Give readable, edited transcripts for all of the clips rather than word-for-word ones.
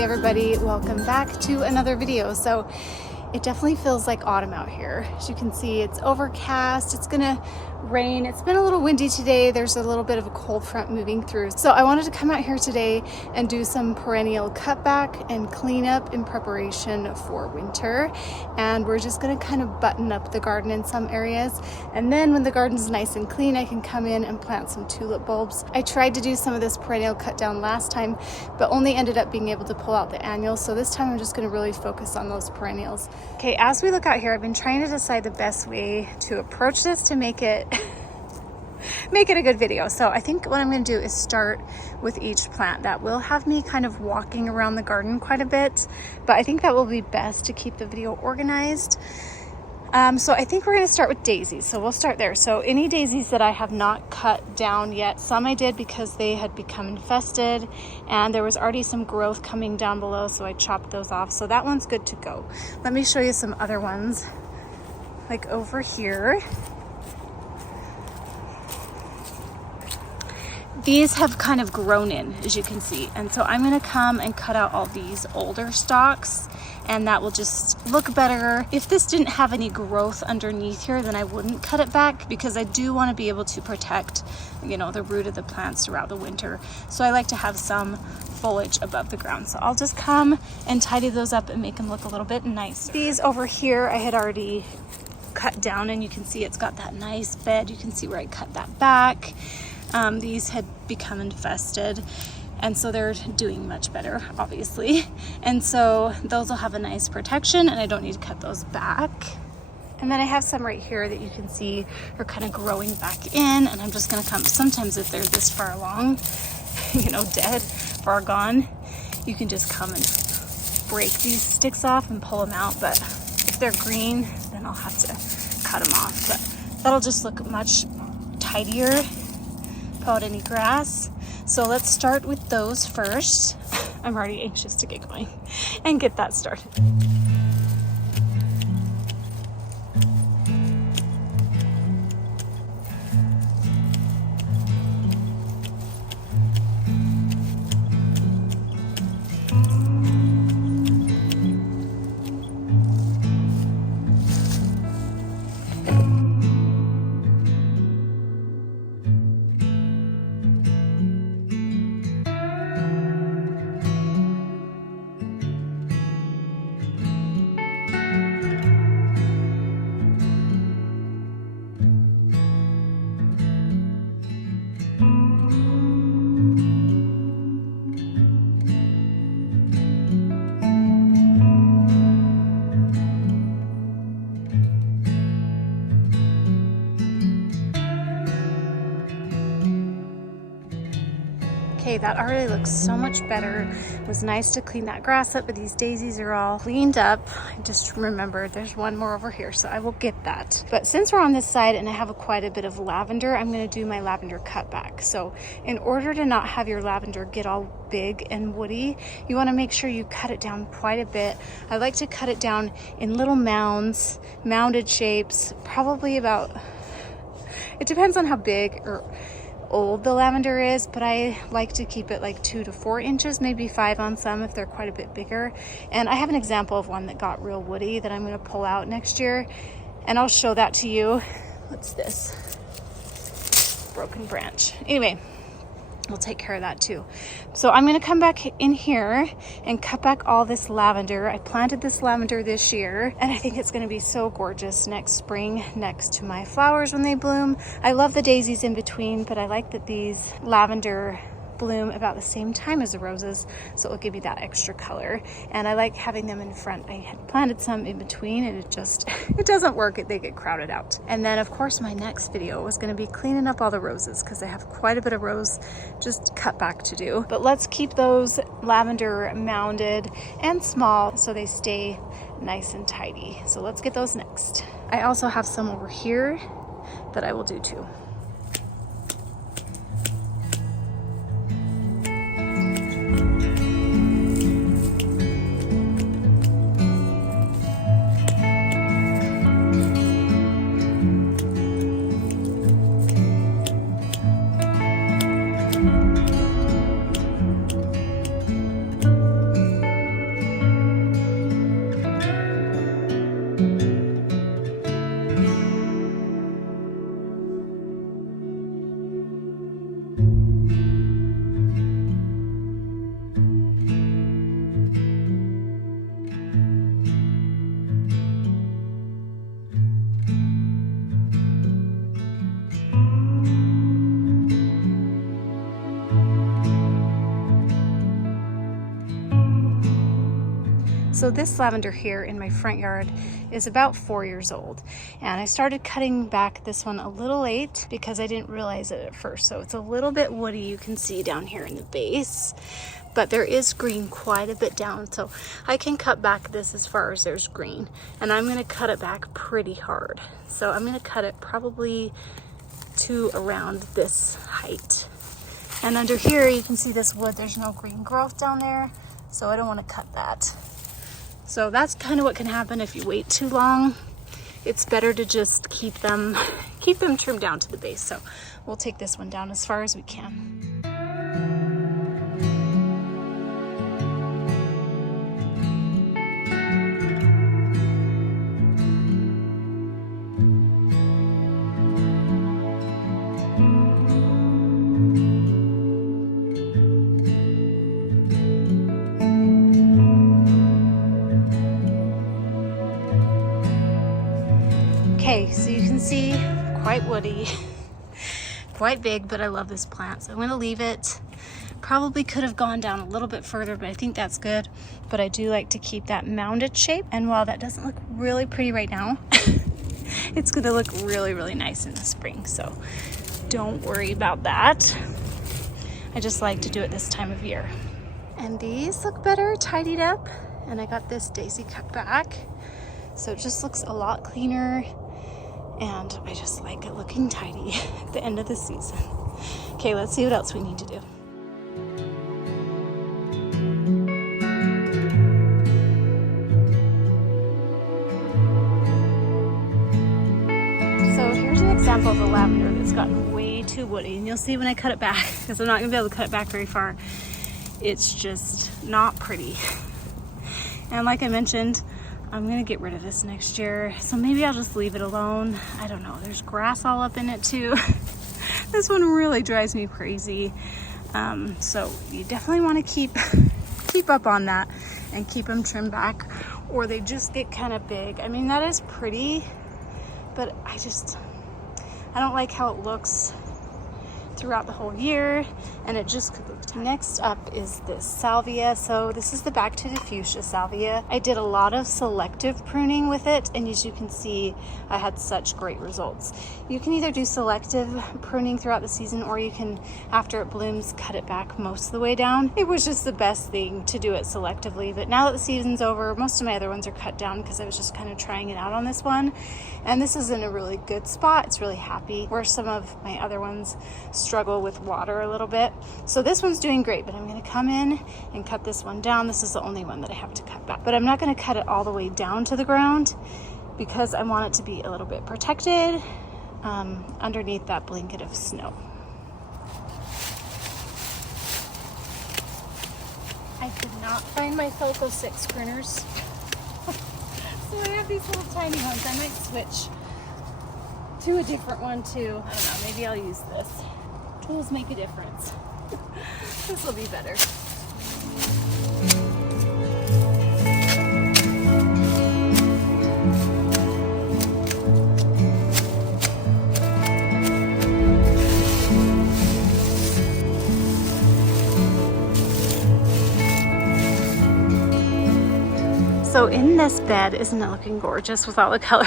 Hey everybody, welcome back to another video. So it definitely feels like autumn out here. As you can see, it's overcast, it's gonna rain. It's been a little windy today. There's a little bit of a cold front moving through. So I wanted to come out here today and do some perennial cutback and cleanup in preparation for winter. And we're just gonna kind of button up the garden in some areas. And then when the garden's nice and clean, I can come in and plant some tulip bulbs. I tried to do some of this perennial cut down last time, but only ended up being able to pull out the annuals. So this time I'm just gonna really focus on those perennials. Okay, as we look out here, I've been trying to decide the best way to approach this to make it a good video. So I think what I'm going to do is start with each plant. That will have me kind of walking around the garden quite a bit, but I think that will be best to keep the video organized. So I think we're going to start with daisies. So we'll start there. So any daisies that I have not cut down yet, some I did because they had become infested and there was already some growth coming down below, so I chopped those off. So that one's good to go. Let me show you some other ones, like over here. These have kind of grown in, as you can see. And so I'm gonna come and cut out all these older stalks, and that will just look better. If this didn't have any growth underneath here, then I wouldn't cut it back, because I do want to be able to protect, you know, the root of the plants throughout the winter. So I like to have some foliage above the ground. So I'll just come and tidy those up and make them look a little bit nicer. These over here I had already cut down, and you can see it's got that nice bed. You can see where I cut that back. These had become infested, and so they're doing much better, obviously. And so those will have a nice protection, and I don't need to cut those back. And then I have some right here that you can see are kind of growing back in, and I'm just gonna come, sometimes if they're this far along, you know, dead, far gone, you can just come and break these sticks off and pull them out. But if they're green, then I'll have to cut them off. But that'll just look much tidier. Pull out any grass. So let's start with those first. I'm already anxious to get going and get that started. Okay, that already looks so much better. It was nice to clean that grass up, but these daisies are all cleaned up. I just remembered there's one more over here, so I will get that. But since we're on this side and I have quite a bit of lavender, I'm gonna do my lavender cutback. So in order to not have your lavender get all big and woody, you wanna make sure you cut it down quite a bit. I like to cut it down in little mounds, mounded shapes, probably about, it depends on how big or old the lavender is, but I like to keep it like 2 to 4 inches, maybe 5 on some if they're quite a bit bigger. And I have an example of one that got real woody that I'm going to pull out next year, and I'll show that to you. What's this? Broken branch. Anyway, we'll take care of that too. So I'm going to come back in here and cut back all this lavender. I planted this lavender this year, and I think it's going to be so gorgeous next spring next to my flowers when they bloom. I love the daisies in between, but I like that these lavender bloom about the same time as the roses, so it'll give me that extra color. And I like having them in front. I had planted some in between, and it just it doesn't work. They get crowded out. And then of course my next video was going to be cleaning up all the roses, because I have quite a bit of rose just cut back to do. But let's keep those lavender mounded and small so they stay nice and tidy. So let's get those next. I also have some over here that I will do too. So this lavender here in my front yard is about 4 years old, and I started cutting back this one a little late because I didn't realize it at first. So it's a little bit woody, you can see down here in the base, but there is green quite a bit down, so I can cut back this as far as there's green, and I'm going to cut it back pretty hard. So I'm going to cut it probably to around this height. And under here you can see this wood, there's no green growth down there, so I don't want to cut that. So that's kind of what can happen if you wait too long. It's better to just keep them trimmed down to the base. So we'll take this one down as far as we can. Okay, so you can see quite woody, quite big, but I love this plant, so I'm gonna leave it. Probably could have gone down a little bit further, but I think that's good. But I do like to keep that mounded shape, and while that doesn't look really pretty right now, it's gonna look really, really nice in the spring, so don't worry about that. I just like to do it this time of year. And these look better tidied up, and I got this daisy cut back, so it just looks a lot cleaner. And I just like it looking tidy at the end of the season. Okay, let's see what else we need to do. So here's an example of a lavender that's gotten way too woody. And you'll see when I cut it back, because I'm not gonna be able to cut it back very far. It's just not pretty. And like I mentioned, I'm gonna get rid of this next year, so maybe I'll just leave it alone. I don't know, there's grass all up in it too. This one really drives me crazy. So you definitely wanna keep up on that and keep them trimmed back, or they just get kind of big. I mean, that is pretty, but I don't like how it looks throughout the whole year, and it just could look tiny. Next up is this salvia. So this is the back to the fuchsia salvia. I did a lot of selective pruning with it, and as you can see, I had such great results. You can either do selective pruning throughout the season, or you can, after it blooms, cut it back most of the way down. It was just the best thing to do it selectively, but now that the season's over, most of my other ones are cut down because I was just kind of trying it out on this one. And this is in a really good spot. It's really happy, where some of my other ones struggle with water a little bit. So this one's doing great, but I'm gonna come in and cut this one down. This is the only one that I have to cut back, but I'm not gonna cut it all the way down to the ground because I want it to be a little bit protected underneath that blanket of snow. I could not find my Foco 6 pruners. So I have these little tiny ones. I might switch to a different one too. I don't know, maybe I'll use this. Tools make a difference. This will be better. So in this bed, isn't it looking gorgeous with all the color?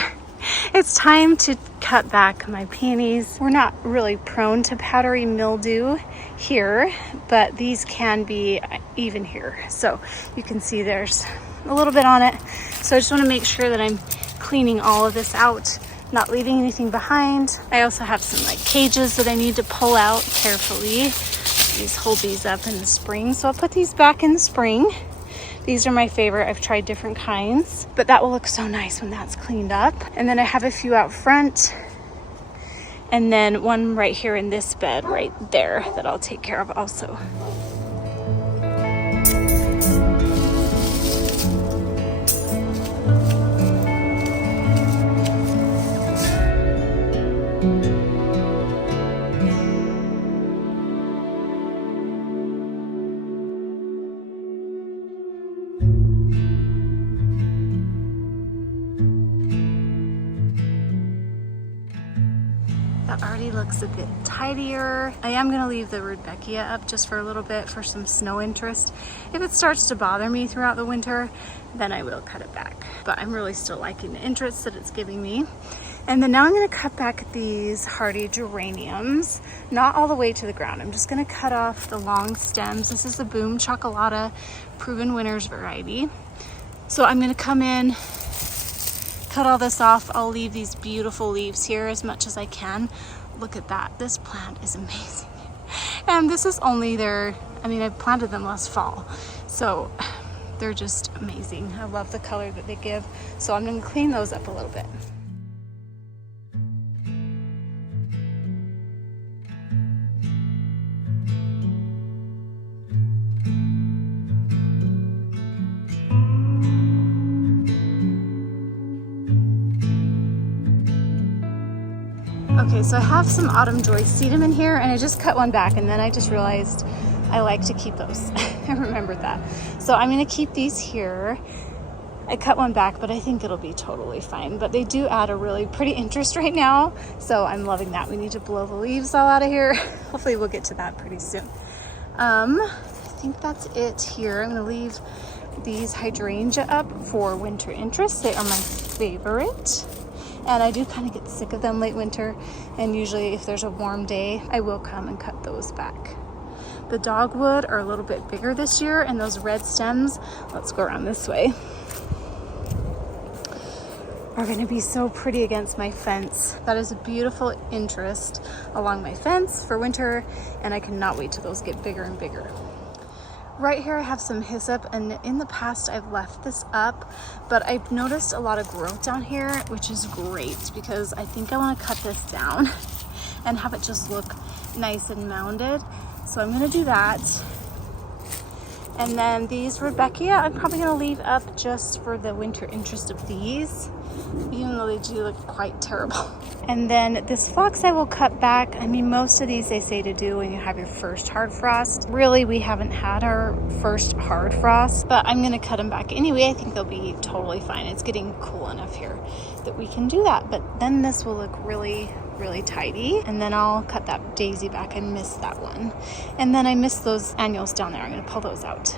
It's time to cut back my peonies. We're not really prone to powdery mildew here, but these can be even here. So you can see there's a little bit on it. So I just want to make sure that I'm cleaning all of this out, not leaving anything behind. I also have some like cages that I need to pull out carefully. These hold these up in the spring, so I'll put these back in the spring. These are my favorite. I've tried different kinds, but that will look so nice when that's cleaned up. And then I have a few out front, and then one right here in this bed right there that I'll take care of also. looks a bit tidier. I am gonna leave the rudbeckia up just for a little bit for some snow interest. If it starts to bother me throughout the winter, then I will cut it back. But I'm really still liking the interest that it's giving me. And then now I'm gonna cut back these hardy geraniums, not all the way to the ground. I'm just gonna cut off the long stems. This is the Boom Chocolata Proven Winners variety. So I'm gonna come in, cut all this off. I'll leave these beautiful leaves here as much as I can. Look at that, this plant is amazing. And this is only their, I mean, I planted them last fall. So they're just amazing. I love the color that they give. So I'm gonna clean those up a little bit. Okay, so I have some autumn joy sedum in here, and I just cut one back, and then I just realized I like to keep those. I remembered that. So I'm gonna keep these here. I cut one back, but I think it'll be totally fine. But they do add a really pretty interest right now, so I'm loving that. We need to blow the leaves all out of here. Hopefully we'll get to that pretty soon. I think that's it here. I'm gonna leave these hydrangea up for winter interest. They are my favorite. And I do kind of get sick of them late winter, and usually if there's a warm day, I will come and cut those back. The dogwood are a little bit bigger this year, and those red stems, let's go around this way, are gonna be so pretty against my fence. That is a beautiful interest along my fence for winter, and I cannot wait till those get bigger and bigger. Right here I have some hyssop, and in the past I've left this up, but I've noticed a lot of growth down here, which is great because I think I want to cut this down and have it just look nice and mounded. So I'm going to do that. And then these rudbeckia I'm probably going to leave up just for the winter interest of these, even though they do look quite terrible. And then this phlox I will cut back. I mean, most of these they say to do when you have your first hard frost. Really, we haven't had our first hard frost, but I'm gonna cut them back anyway. I think they'll be totally fine. It's getting cool enough here that we can do that. But then this will look really, really tidy. And then I'll cut that daisy back. I missed that one. And then I missed those annuals down there. I'm gonna pull those out.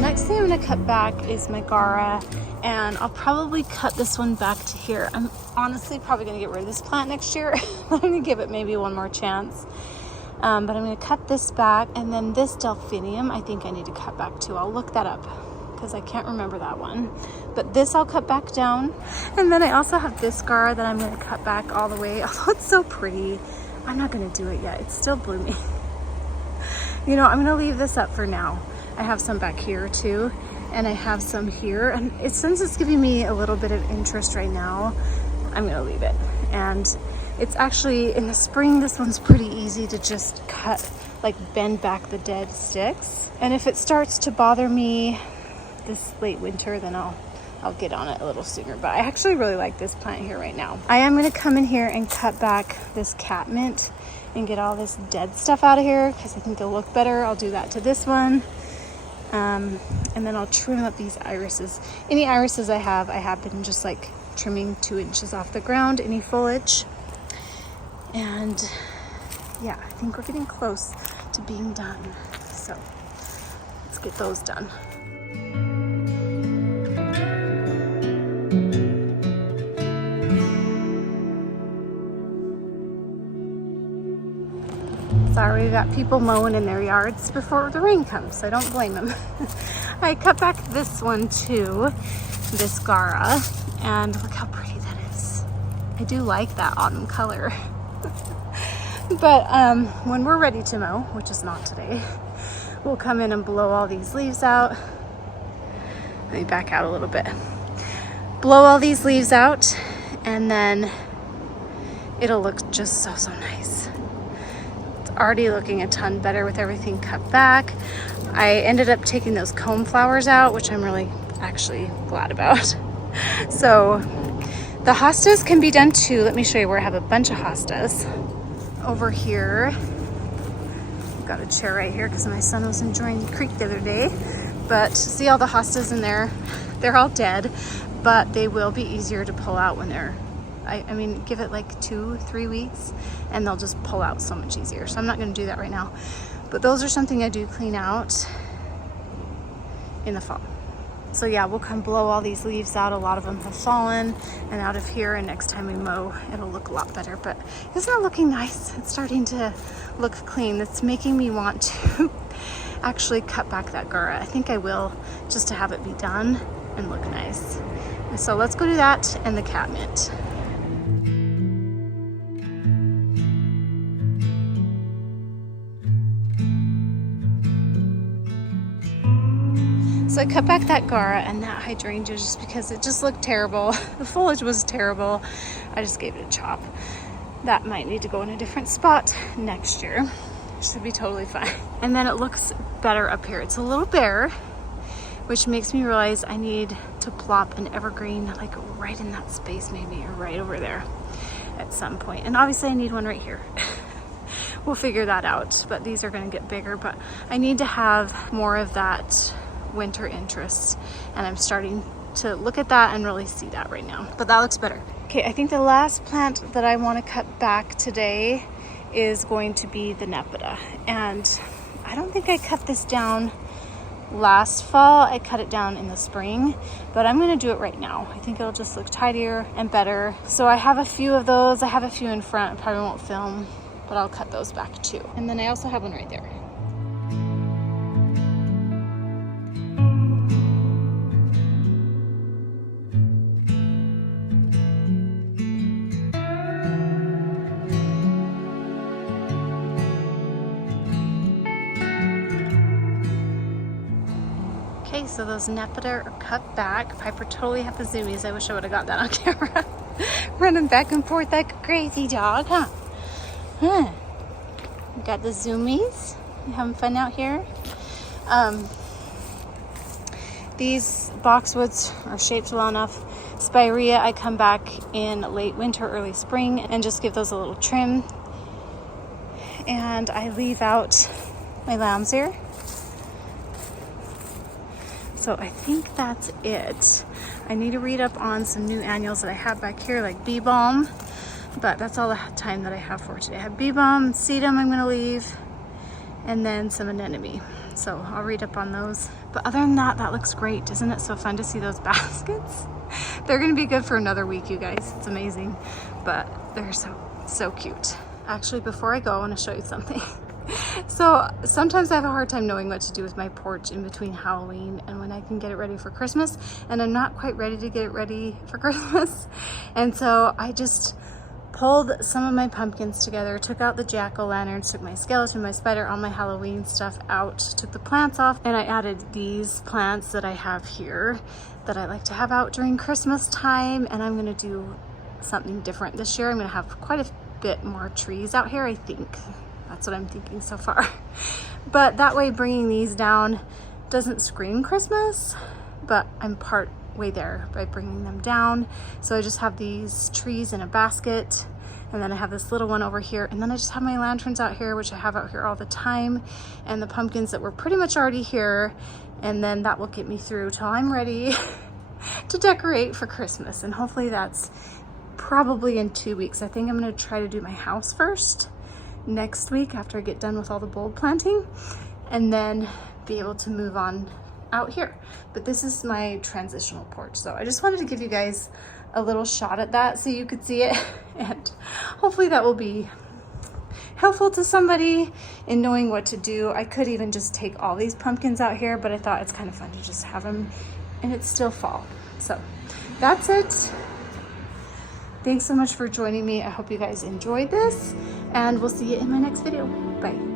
Next thing I'm going to cut back is my Gara, and I'll probably cut this one back to here. I'm honestly probably going to get rid of this plant next year. I'm going to give it maybe one more chance. But I'm going to cut this back, and then this delphinium I think I need to cut back too. I'll look that up because I can't remember that one. But this I'll cut back down. And then I also have this Gara that I'm going to cut back all the way. Although it's so pretty, I'm not going to do it yet. It's still blooming. You know, I'm going to leave this up for now. I have some back here too, and I have some here, and since it's giving me a little bit of interest right now, I'm gonna leave it. And it's actually, in the spring, this one's pretty easy to just cut, like bend back the dead sticks. And if it starts to bother me this late winter, then I'll get on it a little sooner. But I actually really like this plant here right now. I am gonna come in here and cut back this catmint and get all this dead stuff out of here because I think it'll look better. I'll do that to this one. And then I'll trim up these irises. Any irises I have been just like trimming 2 inches off the ground, any foliage. And yeah, I think we're getting close to being done. So let's get those done. Sorry, we got people mowing in their yards before the rain comes, so I don't blame them. I cut back this one too, this Gara, And look how pretty that is. I do like that autumn color. But when we're ready to mow, which is not today, we'll come in and blow all these leaves out. Let me back out a little bit. Blow all these leaves out, and then it'll look just so nice. It's already looking a ton better with everything cut back. I ended up taking those comb flowers out, which I'm really actually glad about. So the hostas can be done too. Let me show you where I have a bunch of hostas. Over here, I've got a chair right here because my son was enjoying the creek the other day. But see all the hostas in there? They're all dead, but they will be easier to pull out when they're, I mean, give it like 2-3 weeks and they'll just pull out so much easier. So I'm not gonna do that right now. But those are something I do clean out in the fall. So yeah, we'll come blow all these leaves out. A lot of them have fallen and out of here, and next time we mow, it'll look a lot better. But isn't it looking nice? It's starting to look clean. It's making me want to actually cut back that gara. I think I will, just to have it be done and look nice. So let's go do that and the catmint. So I cut back that gara and that hydrangea just because it just looked terrible. The foliage was terrible. I just gave it a chop. That might need to go in a different spot next year. Should be totally fine. And then it looks better up here. It's a little bare, which makes me realize I need to plop an evergreen like right in that space, maybe, or right over there at some point. And obviously I need one right here. We'll figure that out, but these are gonna get bigger. But I need to have more of that winter interest, and I'm starting to look at that and really see that right now. But that looks better. Okay, I think the last plant that I want to cut back today is going to be the nepeta. And I don't think I cut this down last fall. I cut it down in the spring, but I'm going to do it right now. I think it'll just look tidier and better. So I have a few of those. I have a few in front. I probably won't film, but I'll cut those back too. And then I also have one right there. Okay, so those nepeta are cut back. Piper totally had the zoomies. I wish I would have got that on camera. Running back and forth like a crazy dog, huh? Huh. Got the zoomies. You having fun out here? These boxwoods are shaped well enough. Spirea, I come back in late winter, early spring, and just give those a little trim. And I leave out my lambs here. So I think that's it. I need to read up on some new annuals that I have back here, like bee balm, but that's all the time that I have for today. I have bee balm, sedum I'm gonna leave, and then some anemone. So I'll read up on those. But other than that, that looks great. Isn't it so fun to see those baskets? They're gonna be good for another week, you guys. It's amazing, but they're so cute. Actually, before I go, I wanna show you something. So sometimes I have a hard time knowing what to do with my porch in between Halloween and when I can get it ready for Christmas, and I'm not quite ready to get it ready for Christmas. And so I just pulled some of my pumpkins together, took out the jack-o'-lanterns, took my skeleton, my spider, all my Halloween stuff out, took the plants off, and I added these plants that I have here that I like to have out during Christmas time. And I'm gonna do something different this year. I'm gonna have quite a bit more trees out here, I think. That's what I'm thinking so far. But that way, bringing these down doesn't scream Christmas, but I'm part way there by bringing them down. So I just have these trees in a basket, and then I have this little one over here, and then I just have my lanterns out here, which I have out here all the time, and the pumpkins that were pretty much already here, and then that will get me through till I'm ready to decorate for Christmas. And hopefully that's probably in 2 weeks. I think I'm gonna try to do my house first next week after I get done with all the bulb planting, and then be able to move on out here. But this is my transitional porch, so I just wanted to give you guys a little shot at that so you could see it, and hopefully that will be helpful to somebody in knowing what to do. I could even just take all these pumpkins out here, but I thought it's kind of fun to just have them, and it's still fall. So that's it. Thanks so much for joining me. I hope you guys enjoyed this, and we'll see you in my next video. Bye.